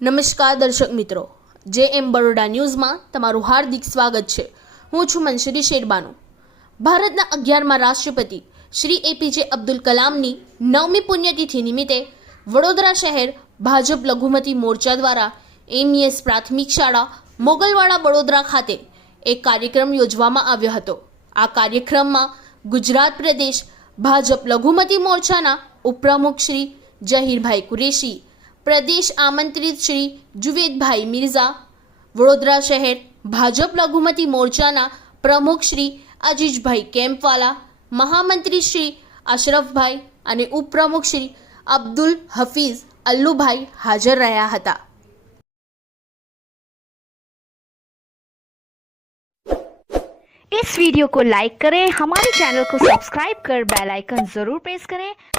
નમસ્કાર દર્શક મિત્રો. જે એમ બરોડા ન્યૂઝમાં તમારું હાર્દિક સ્વાગત છે. હું છું મનસુરી શેરબાનુ. ભારતના અગિયારમાં રાષ્ટ્રપતિ શ્રી એપીજે અબ્દુલ કલામની નવમી પુણ્યતિથિ નિમિત્તે વડોદરા શહેર ભાજપ લઘુમતી મોરચા દ્વારા એમઈએસ પ્રાથમિક શાળા મોગલવાડા વડોદરા ખાતે એક કાર્યક્રમ યોજવામાં આવ્યો હતો. આ કાર્યક્રમમાં ગુજરાત પ્રદેશ ભાજપ લઘુમતી મોરચાના ઉપપ્રમુખ શ્રી જહીરભાઈ કુરેશી પ્રદેશ આમંત્રિત શ્રી જુવેદભાઈ મિર્ઝા વડોદરા શહેર ભાજપ લઘુમતી મોરચાના પ્રમુખ શ્રી અજીજભાઈ કેમ્પવાલા મહામંત્રી શ્રી અશરફભાઈ અને ઉપપ્રમુખ શ્રી અબ્દુલ હફીઝ અલ્લુભાઈ હાજર રહ્યા હતા इस वीडियो को लाइक करें हमारे चैनल को सब्सक्राइब कर बेल आइकन जरूर प्रेस करें